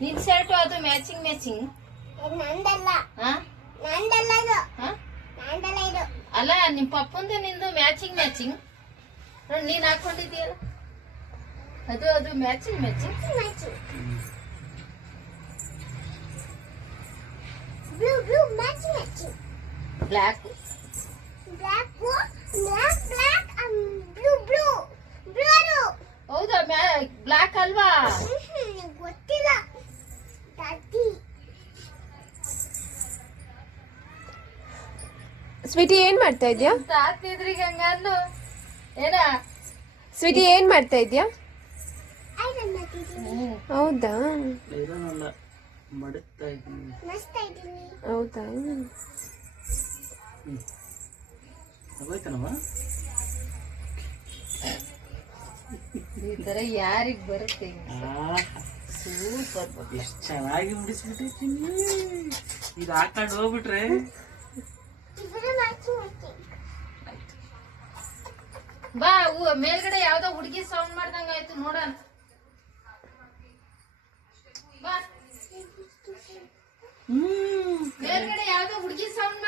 ನಿನ್ ಶರ್ಟ್ ಅದು ಮ್ಯಾಚಿಂಗ್ ಅಲ್ಲ ನಿಮ್ ಪಪ್ಪಂದು ನಿಂದು ಮ್ಯಾಚಿಂಗ್ ನೋಡಿ ನೀನ್ ಹಾಕೊಂಡಿದ್ದೀಯಲ್ಲ ಅದು ಮ್ಯಾಚಿಂಗ್ ಬ್ಲ್ಯಾಕ್ ಹೌದಾ ಬ್ಲ್ಯಾಕ್ ಅಲ್ವಾ ಗೊತ್ತಿಲ್ಲ. ಸ್ವೀಟಿ ಏನ್ ಮಾಡ್ತಾ ಇದ್ಯಾ? ತಾತಿದ್ರಿಗೆ ಹಂಗಂದು ಏನ ಸ್ವೀಟಿ ಏನ್ ಮಾಡ್ತಾ ಇದ್ಯಾ? ಹೌದಾ ಹೌದಾ ಈ ತರ ಯಾರಿಗ್ ಬರುತ್ತೆ ಸೂಪರ್ ಎಷ್ಟು ಚೆನ್ನಾಗಿ ಬಿಡಿಸ್ಬಿಟ್ಟಿದ್ದೀನಿ. ಇದು ಹಾಕೊಂಡು ಹೋಗ್ಬಿಟ್ರೆ ಬಾ ಮೇಲ್ಗಡೆ ಯಾವ್ದೋ ಹುಡುಗಿ ಸೌಂಡ್ ಮಾಡ್ದಂಗ ಆಯ್ತು ನೋಡೋಣ ಬಾ ಮೇಲ್ಗಡೆ ಯಾವ್ದೋ ಹುಡುಗಿ ಸೌಂಡ್